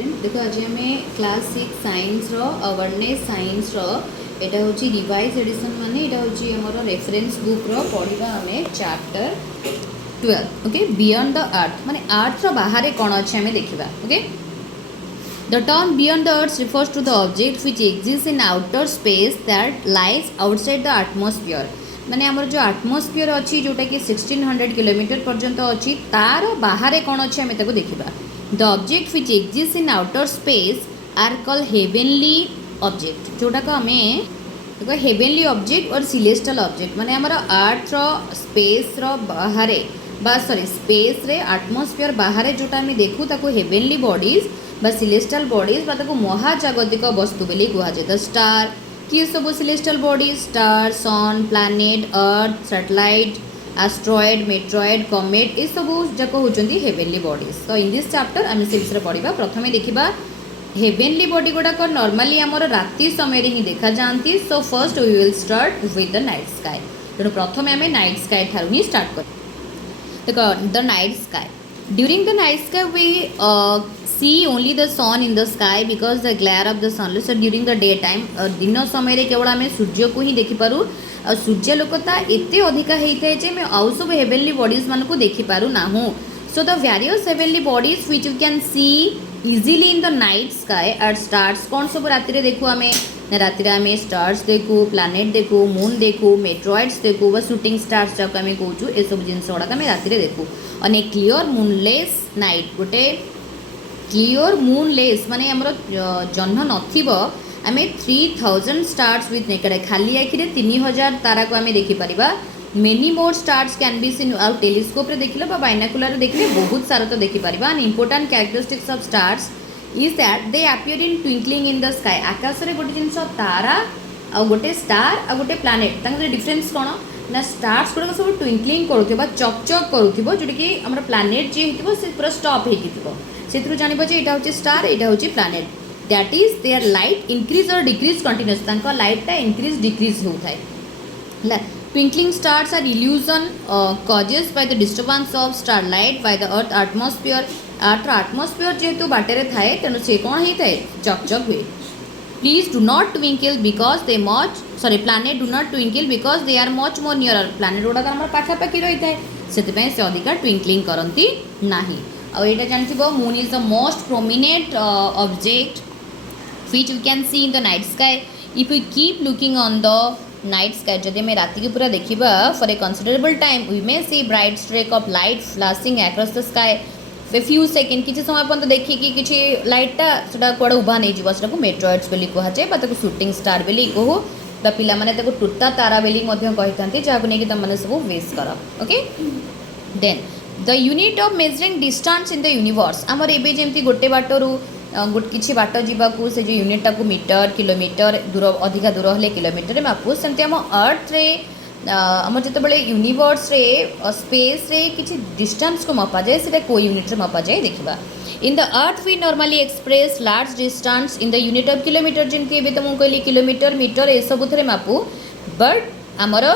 देखो आज आम क्लास 6 साइंस अवेयरनेस साइंस एटा हूँ रिवाइज एडिशन माने एटा हूँ आमर रेफरेंस बुक पढ़ा आम chapter 12 okay beyond the earth माने अर्थ बाहर कौन अच्छे आम देखा okay the term beyond the earth refers to the object which exist in outer space that lies outside the atmosphere माने आमर जो एटमॉस्फेयर अच्छी जोटा कि 1600 किलोमीटर पर्यंत अच्छी तार बाहर कौन अच्छे आम देखा the object which exist in outer space are called heavenly object जोटा को आम देखो हेवेनली ऑब्जेक्ट और सिलेस्टियल ऑब्जेक्ट माने आमर अर्थ स्पेस बाहर सॉरी स्पेस रे एटमॉस्फेयर बाहर जोटा आम देखू ताको हेवेनली बॉडीज बा सिलेस्टियल बॉडीज बा ताको महाजागतिक वस्तु बोली कहुए द स्टार किए सब सिलेस्टियल बॉडीज स्टार सन planet earth satellite asteroid मेट्रॉयड comet ये सब जाक होती हेवेनली बॉडीज तो इन दिस चैप्टर आम से विषय पढ़ा प्रथम देखा हेवेनली बॉडी गुड़ाक नॉर्मली आमर राति समय ही देखा जाती so first we will start with the night sky तेणु प्रथम आम नाइट स्काई ठार ही स्टार्ट कर देखो the night sky during the night sky we see only the sun in the sky because the glare of the sun so during the day time दिन समय केवल आम सूर्य को ही देखिपारू सूर्यालोकता एते अधिका होता है जे आउ सब हेवेनली बॉडीज मान को देखिपारू नाहू so the various heavenly bodies which you can see easily in the night sky are stars कौन सब राति देखू आम राति आम स्टार्स देखू प्लैनेट देखू मून देखू मेट्रॉइड्स देखू बा शूटिंग स्टार्स जाक आम कहूँ ये सब जिन गुड़ाक आम राति देखू on A clear moonless night गोटे क्लीयर मूनलेस माने आमर जह्न नथिबो आमे 3000 स्टार्स विथ नेकेड खाली आखिरे 3000 तारा को आमे देखि परिबा many more stars can be seen आउ टेलीस्कोप रे देखिले बा बाइनाकुलर रे देखिले बहुत सारा तो देखि परिबा an important characteristics of stars is that they appear in twinkling in the sky आकाश रे गोटे जिंस तारा आ गोटे स्टार आ गोटे प्लैनेट तांकर डिफरेंस कोन ना स्टार्स गुड़ा सब ट्विंकलिंग करुवा चकचक करुवा जोटा कि आम प्लैनेट जी हो पूरा स्टप हो से जानव यहाँ हूँ स्टार यहाँ हूँ planet that is there light increase और डिक्रीज कंटिन्यूस लाइटा इंक्रीज डिक्रीज होता है twinkling stars are illusion causes by the disturbance of star light by the earth atmosphere earth atmosphere जेहेतु बाटे थाए तेणु से कौन होता है चकचक हुए please do not twinkle because they much sorry planet do not twinkle because they are much more near planet गुड़ाक आम पाखापाखि रही है से अधिका ट्विंकलिंग करती ना और यहाँ जानते moon is the most prominent object which you can see in the night sky if you keep looking on the night sky जदि आम राति पूरा देखा for a considerable time we may see bright streak of light flashing across the sky a few second किसी समय पर्यटन देखिकी किसी लाइटा से कौड़े उभा नहीं जीव मेट्रॉइड्स बोली कहुए शूटिंग स्टार बोली कहू बा पिला माने टूटा तारा बोली कही जहाँ नहीं तुमने सब वेस्ट कर okay then the unit of measuring distance in the universe आमर एबे जेमती गोटे बाटरू किसी बाट जावाकू से जो यूनिटा को मीटर किलोमीटर दूर अधिका दूर हेले किलोमीटर मापू सेमती आम अर्थ रे आम जो यूनिवर्स रे स्पेस रे किसी डिस्टेंस को मपा जाए से को यूनिट रे मपा जाए देखा in the earth we normally express large distance in the unit of kilometre जमी एवं तो मुझे कहली किलोमीटर मीटर ये सब थे मापू बट आमर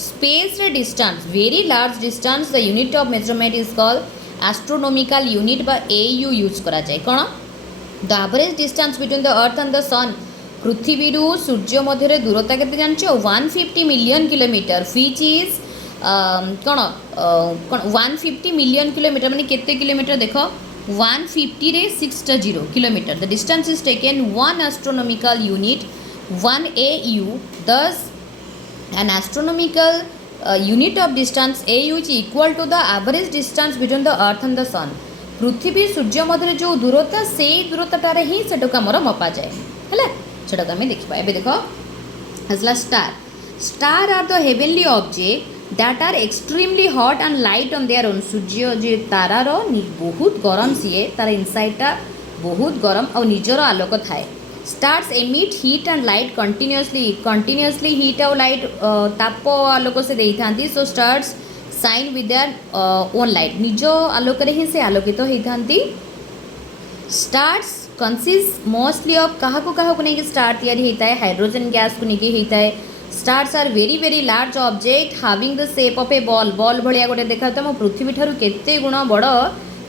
स्पेस रे distance very large distance the unit of measurement is called astronomical unit बा एयू यूज करा जाए कौन the average distance between the earth and the sun पृथ्वी सूर्य मध्य दूरता के जान 150 मिलियन किलोमीटर व्हिच इज कौन 150 मिलियन किलोमीटर माने केते किलोमीटर देख 150 रे 60 kilometre the distance is taken one astronomical unit 1 AU thus an astronomical unit of distance AU is equal to the average distance between the earth and the sun पृथ्वी सूर्य मध्य जो दूरता से दूरतार ही से आमर मपा जाए है से आम देखा ए देख आसला star star are the heavenly object that are extremely hot and light on their own सूर्य जो तारार बहुत गरम सीए तार इनसाइडटा बहुत गरम और निजर आलोक थाए stars emit heat and light continuously heat और लाइट ताप आलोक से देई थांती so stars shine with their own light निज आलोक ही से आलोकित होती स्टार्स कंसिस्ट मोस्टली ऑफ क्या नहीं स्टार तैयारी होता है हाइड्रोजन गैस को लेकिन होता है stars are very very large object having the shape of a ball ball भाया गोटे देखा तो पृथ्वी ठारू केते गुण बड़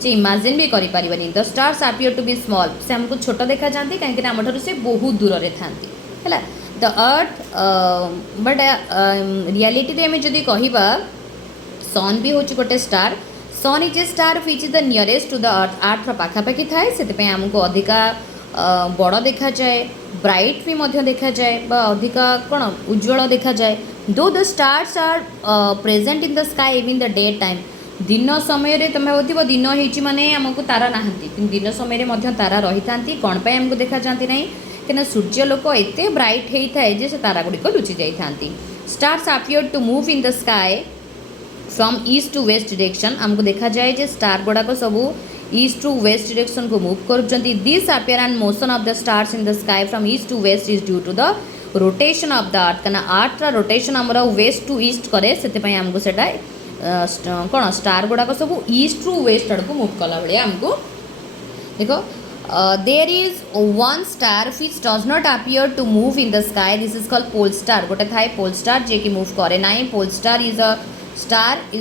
जे इमेजिन भी करि परिबनी the stars appear to be small से हमको छोट देखा जाती कहीं आम ठार से बहुत दूर रे थांती है द अर्थ बट रियलिटी रे हमें जदि कहबा सन भी होची गोटे star sun is a star which is the nearest to the earth पाखापाखि थाए से आमको अधिका बड़ देखा जाए ब्राइट भी मध्य देखा जाए बा अधिका कौन उज्जवल देखा जाए दो the stars are present in the sky even the day time दिन समय रे तुम भाव दिन होइछि माने आमको तारा नाहंती कि दिन समय रे मध्य तारा रही थांती कौन पे हमको देखा जाती नहीं कि सूर्य लोक एते ब्राइट होता है जे से तारा गुड़िक लुचि जाती stars appear to move in the sky from east to west direction हमको देखा जाए जे स्टार गुड़ाक सबू ईस्ट टू वेस्ट डायरेक्शन को मूव कर दिस appear and motion of the stars in the sky from east to west is due to the rotation of the earth कना अर्थ रोटेशन आमर वेस्ट टू ईस्ट करे से आमको सेटा कौन स्टार गुड़ाक सब ईस्ट टू वेस्ट आड़ को मूव कला भाया आमको देखो there is one star which does not appear to move in the sky this is called pole star गोटे थाए पोल स्टार जे कि मूव करे ना pole star is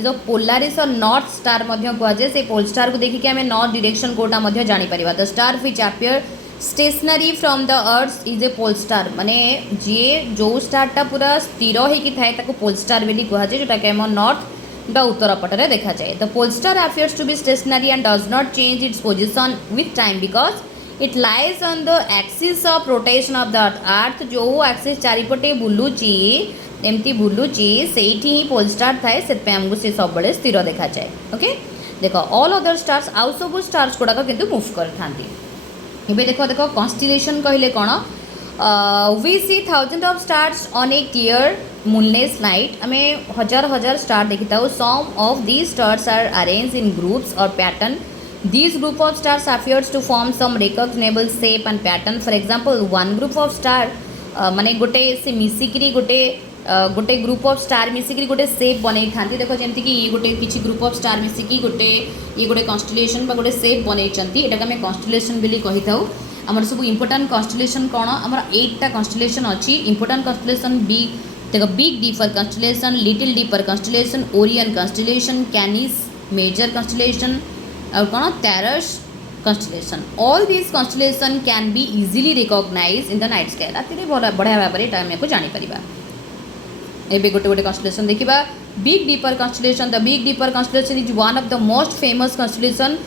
a Polaris और नॉर्थ स्टार कहुए से पोल स्टार को देखिए आम नॉर्थ डायरेक्शन कोटा जापर the star which appear stationary from the earth is a pole star माने जी जो स्टारटा पूरा स्थिर होगी थाए पोल स्टार बोली कहुए जोटा कि आम नॉर्थ बा उत्तर पटरे देखा जाए the pole star appears to be stationary and does not change its position with time because it lies on the axis of rotation of the earth जो एक्सिस चारिपटे बुलूची एमती बुलूची से ही पोल स्टार थाए से आमको से सब बड़े स्थिर देखा जाए ओके देखो ऑल अदर स्टार्स आउ सब स्टार्स गुड़ाक किंतु मूव करते देखो देखो कन्स्टिलेशन कहले कौन we see thousand of stars on a clear moonless night आम हजार हजार स्टार देखी था some of these stars are arrange in groups और pattern these group of stars appears to form some recognizable shape and pattern for example one group of star माने गोटे से मिसिकी गोटे गोटे ग्रुप ऑफ स्टार मिसिकी गोटे shape बनई था देखो जमीक ये गोटे किसी ग्रुप ऑफ स्टार मिसिकी गोटे ये गोटे कन्स्टिलेशन गोटे शेप बनई एटा आम कन्स्टिलेशन बोली कही था आमर सब इंपोर्टाट कन्स्टिलेशन कौन आमर 8टा कन्स्टिलेशन अच्छी इंपोर्टाट कन्स्टिलेशन देखो Big Dipper constellation Little Dipper constellation Orion constellation Canis Major constellation और कौन Taurus constellation all these constellation can be easily recognize in the night sky राति बढ़िया भाव में टाइम को जापर एबे गोटे गोटे कन्स्टिलेशन देखा Big Dipper constellation the Big Dipper constellation is one of the most famous constellation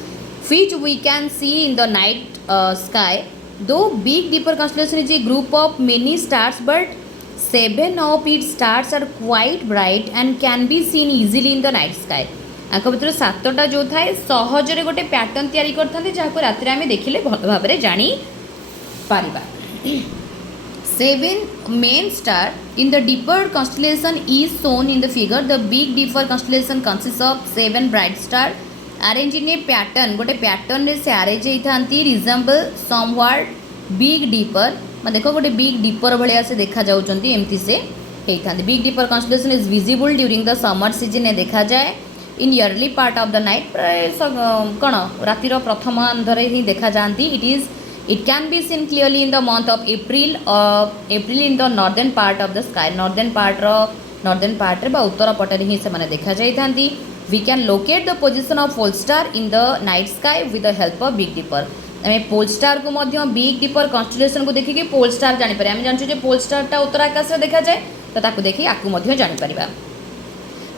which we can see in the night sky though big deeper constellation is a group of many stars but 7 of its stars are quite bright and can be seen easily in the night sky आंक भर 7टा जो थाए सहजरे गोटे pattern तैयारी करते जहाँ राति आम देखिले भल भाव में जानी Paribas 7 main star in the deeper constellation is shown in the figure the big deeper constellation consists of 7 bright star arrange in a pattern गोटे पैटर्न रे से अरेंज होती रिजेम्बल समव्हाट बिग डीपर मैं देखो गोटे बिग डीपर भाया से देखा जाऊँगी एमती से होता Big Dipper constellation is visible during the summer season देखा जाए in early part of the night प्राय कौन रातिर प्रथम अंधरे ही देखा जाती it can be seen clearly in the month of April in the northern part of the sky northern part रे उत्तर पटे ही से देखा जाती we can locate the position of pole star in the night sky with the help of big dipper आम पोल star को मध्य big Dipper कन्स्टिलेशन को देखिए पोल स्टार जापर आम जानते पोल स्टारटा उत्तर आकाश में देखा जाए तो ताकू देखिए आपको जापर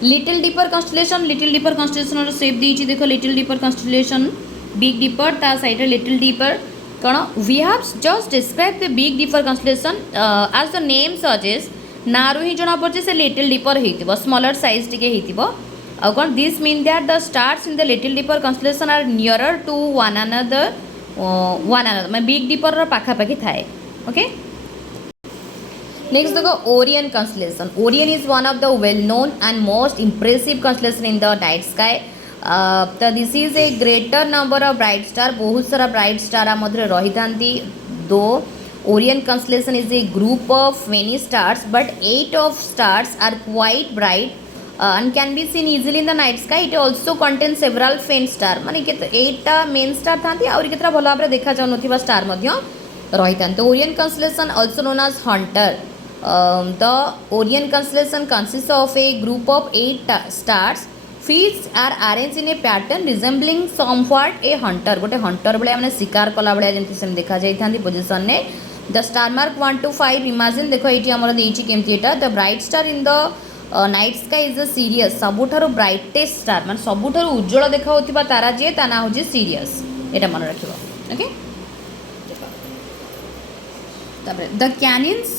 लिटिल डीपर कन्स्टिलेशन शेप दी देखो Little Dipper constellation Big Dipper ता साइड लिटिल डीपर कौन we have just describe the Big Dipper constellation as the name suggest नारू ही जना पड़े से लिटिल डीपर हो स्मॉलर साइज टिके हो कौन this mean that the stars in the Little Dipper constellation are nearer to one another मैं बिग डीपर पाखापाखि थाए ओके नेक्स्ट देखो Orion कन्स्टिलेशन Orion is one of the well known and most impressive constellation in the night sky तो this is a greater number of bright star बहुत सारा bright star मध्य रही था दो Orion constellation is a group of many stars but 8 of stars are quite bright and can be seen easily in the night sky it also contains several faint star माने 8टा main star थांती और केतरा भल भाव देखा जाउनथिबा star मध्य रही था तो Orion कन्स्टिलेशन also known as hunter the Orion constellation consists of a group of 8 stars fish are arrange in a pattern resembling somewhat a hunter गोटे हंटर भाया मैंने शिकार कला भाया जमी से देखा जाती पोजिशन ने the star mark 1 to 5 imagine देख ये आमर देती केमती एटा the bright star in the night sky is the Sirius सबुठार ब्राइटेस्ट स्टार मान सबुठार उज्जवल देखा तारा जी ता ना हूँ सीरियस यहाँ मन रख okay the Canis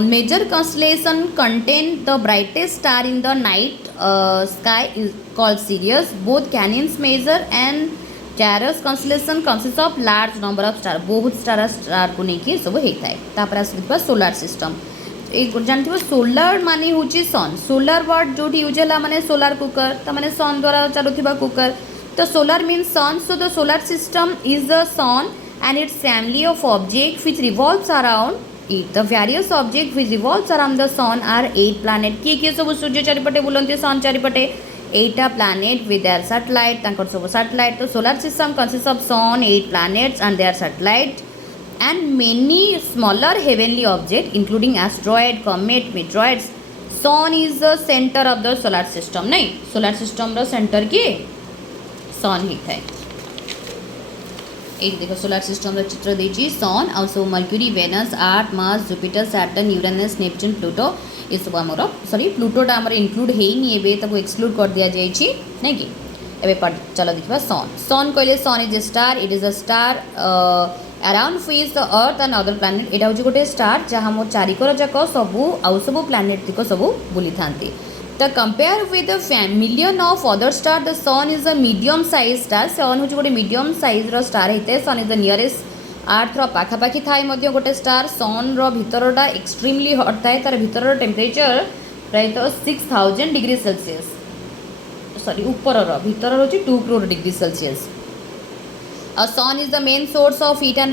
Major constellation contain the brightest star in the night sky is called Sirius both Canis Major and Taurus constellation consist of large number of star बहुत स्टार को लेकिन सब होता है आसुवा सोलार सिस्टम जानते solar माने हूँ सन सोलार वर्ड जो यूज है माने सोलार कुकर तो माने सन द्वारा चलुवा कुकर तो solar means sun so the solar system is the sun and its family of objects which revolves around it. The various objects which revolves around the sun are 8 planets. किए सब सूर्य चारिपटे बुलंती सन चारिपटे 8टा planet with their satellite तांकर सब satellite तो solar system consists of sun 8 planets and their satellite and many smaller heavenly objects including asteroid comet meteoroids. Sun is the center of the solar system नहीं solar system रो center किए sun ही था एक देखो solar system रो चित्र देजी sun आउ सब Mercury Venus Earth Mars Jupiter Saturn Uranus Neptune Pluto ये सब आमर सॉरी प्लूटोटा आमर इंक्लूड हेनी एबे ताको एक्सक्लूड कर दिया जायछि नै कि एबे चलो देखिबा सन सन कहले sun is a star it is a star around which the earth and other planet एटा होछि गोटे स्टार जहा मो चारिकर जाक सबु आउ सबु प्लैनेट तिको सबु बुली थांती The compare with the million of other stars, the sun is a medium size star. Sun होची गोटे medium size रो star हेते. Sun is the nearest earth रो पाखापाखी थाए मध्य गोटे star. Sun रो भितरटा extremely hot थाए. तार भितर रो temperature प्राय तो 6000 डिग्री सेल्सियस. सॉरी ऊपर रो भितर होची 2 crore degree Celsius. A sun is the main source of heat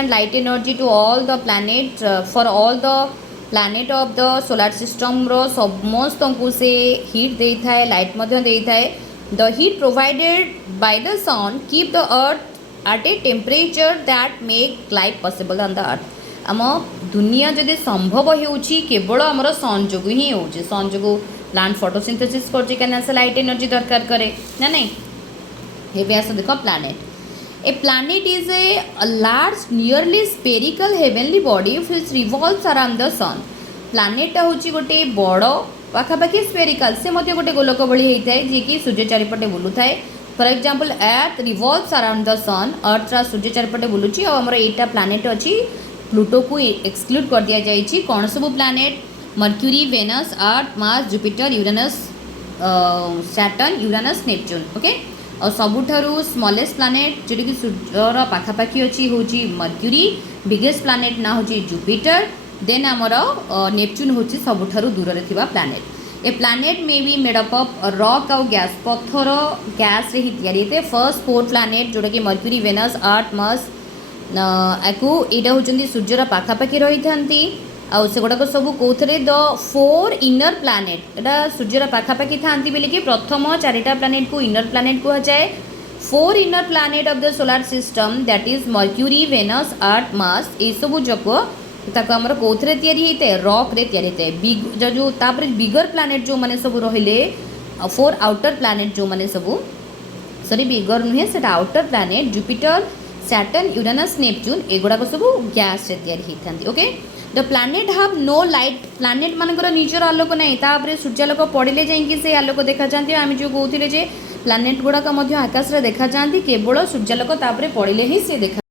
and light energy to all the planet for all the planet of the solar system रो समस्त को से हीट दे थाए लाइट मध्य दे थाए the heat provided by the sun keep the earth at a temperature that make life possible on the earth आम दुनिया जदि संभव होउछि केवल आमर सन जोगु ही होउछि सन जोगु प्लांट फोटोसिंथेसिस करछि कना से लाइट एनर्जी दरकार करे ना नहीं हे व्यास देखो planet A planet is a large, nearly spherical heavenly body which revolves around the sun. Planet होची गोटे बड़ पाखापाखी स्फेरिकल से मध्य गोटे गोलक भली होता है जी कि सूर्य चारिपटे बुलू थाए for example earth revolves around the sun earth सूर्य चारिपटे बुलूची और आमर 8टा प्लानेट अच्छी प्लूटो को एक्सक्लूड कर दिया जाइए कौन सब planet Mercury Venus Earth Mars Jupiter Uranus Saturn Uranus Neptune okay और सबुठारु स्मॉलेस्ट प्लानेट जोटी कि सूर्यर पाखापाखी अच्छी हूँ मर्क्यूरी बिगेस्ट प्लानेट ना हूँ जुपिटर देन आमर नेपच्यून हूँ सबुठारु दूर रे थिबा planet A planet may be made up of rock आउ गैस पत्थर गैस रे ही तैयारी होते फर्स्ट 4 प्लानेट जोटा कि मर्क्यूरी वेनस अर्थ मार्स आकु एटा होचंदी सूर्यर पाखापाखी रही थांती आउ से गुड़ाक सब कौथे द 4 इनर प्लानेट एटा सूर्यर पाखापाखी था बोली कि प्रथम 4टा प्लानेट को इनर प्लानेट कह जाए 4 inner planet of the solar system that is Mercury Venus Earth Mars ये सब जक आमर कौथे या रॉक रे या बिग जो बिगर प्लानेट जो मैंने सब रहिले 4 आउटर प्लानेट जो मैंने सब सॉरी बिगर नुहे से outer planet Jupiter Saturn Uranus Neptune एगुड़ाक सब गैस रे या okay the planet have no light planet मानकर निजर आलोक नहीं तापर सूर्यालोक पड़े जाइए से आलोक देखा जाती आम जो कहते प्लानेट गुड़ाक आकाश में देखा जाती केवल सूर्यालोक तापर पड़े ही से देखा